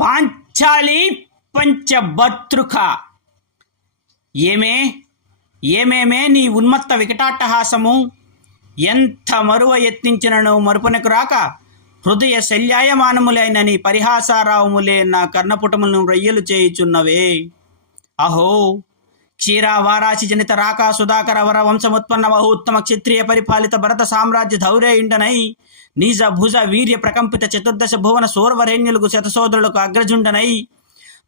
పాంచాలి పంచభర్తృక ఏమే? ఏమేమే నీ ఉన్మత్త వికటాట్టహాసము? ఎంత మరువ యత్నించినను మరుపునకు రాక హృదయ శల్యాయమానములైన నీ పరిహాసారావములే నా కర్ణపుటములను రొయ్యలు చేయుచున్నవే. అహో! క్షీరా వారాసి జనిత రాకా సుధాకర వర వంశముత్పన్న బహుత్తమ క్షత్రియ పరిపాలిత భరత సామ్రాజ్య ధౌర్యయుండనై నీజ భుజ వీర్య ప్రకంపిత చతుర్దశ భువన సోర్వరేణ్యులకు శతసోదరులకు అగ్రజుండనై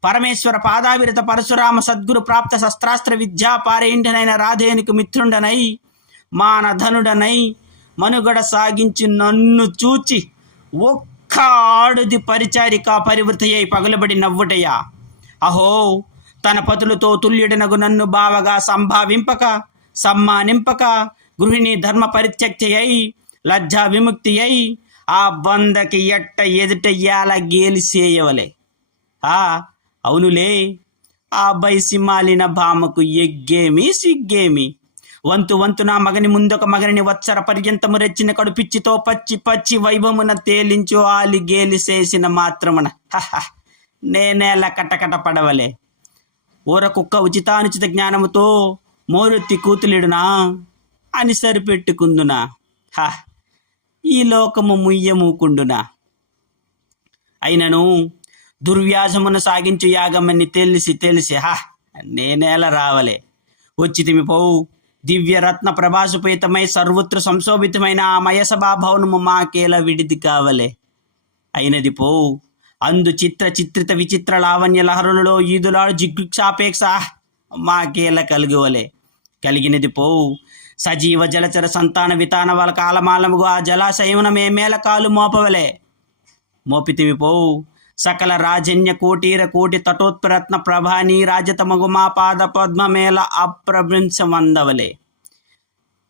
పరమేశ్వర పాదావిరత పరశురామ సద్గురు ప్రాప్త శస్త్రాస్త్ర విద్యా పారేండనైన రాధేనికి మిత్రుండనై మానధనుడనై మనుగడ సాగించి నన్ను చూచి ఒక్క ఆడుది పరిచారిక పరివృతయ్యై పగలబడి నవ్వుటయ్యా అహో తన పతులతో తుల్యుడనగు నన్ను బావగా సంభావింపక సమ్మానింపక గృహిణి ధర్మ పరిత్యక్తి అయి లజ్జా విముక్తి అయి ఆ బందకి ఎట్ట ఎదుట యాల గేలిసేయవలే. ఆ అవునులే ఆ బైసిమాలిన భామకు ఎగ్గేమి సిగ్గేమి? వంతు వంతు నా మగని ముందొక మగని వత్సర పర్యంతము రెచ్చిన కడుపిచ్చితో పచ్చి పచ్చి వైభవమున తేలించు ఆలి గేలి చేసిన మాత్రమున నేనేలా కటకట పడవలే. ఊర కుక్క ఉచితానుచిత జ్ఞానముతో మోరెత్తి కూతులిడునా? అని సరిపెట్టుకుందునా? హ ఈ లోకము ముయ్యమూకుండునా అయినను దుర్వ్యాసమున సాగించు యాగమని తెలిసి తెలిసి హా నేనేల రావలే. వచ్చితిమి పోవు దివ్యరత్న ప్రభాసుపేతమై సర్వత్ర సంశోభితమైన ఆ మయసభా భవనము విడిది కావలే. అయినది పోవు. అందు చిత్ర చిత్రిత విచిత్ర లావణ్య లహరులలో ఈదులాడు జిగ్గుక్షాపేక్ష. మాకేల కలుగువలే కలిగినది పోవు. సజీవ జలచర సంతాన వితాన వాళ్ళ కాలమాలముగు ఆ జలాశయమున మేమేల కాలు మోపవలే. మోపితివి పోవు. సకల రాజన్య కోటీర కోటి తటోత్ప్రత్న ప్రభాని రాజతమగు మా పాద పద్మమేల అప్రభృంశమందవలే.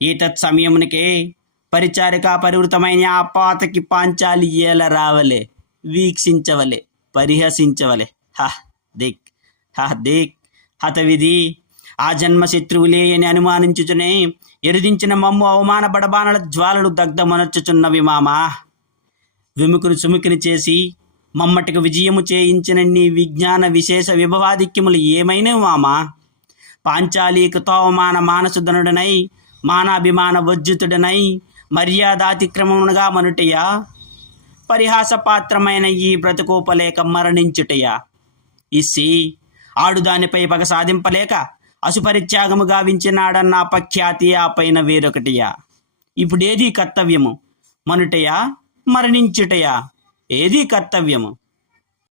ఈతత్ సమయమునికే పరిచారిక పరివృతమైన ఆ పాతకి పాంచాలి ఏల రావలే. వీక్షించవలే పరిహసించవలే. హ దిక్ హహ్ దిక్ హతవిధి. ఆ జన్మ శత్రువులే అని అనుమానించుచునే ఎరుదించిన మమ్ము అవమాన బడబానల జ్వాలలు దగ్ధమనర్చుచున్నవి మామా. విముకుని సుముకుని చేసి మమ్మటికి విజయము చేయించిన నీ విజ్ఞాన విశేష విభవాధిక్యములు ఏమైనవి మామా? పాంచాలి కృతావమాన మానసుధనుడనై మానాభిమాన వర్జితుడనై మర్యాదాతిక్రమముగా మనుటయా? పరిహాసపాత్రమైన ఈ బ్రతుకోపలేక మరణించుటయా? ఇసి ఆడుదానిపై పగ సాధింపలేక అసుపరిత్యాగము గావించినాడన్న అపఖ్యాతి ఆ పైన వేరొకటియా? ఇప్పుడేది కర్తవ్యము? మనుటయా? మరణించుటయా? ఏది కర్తవ్యము?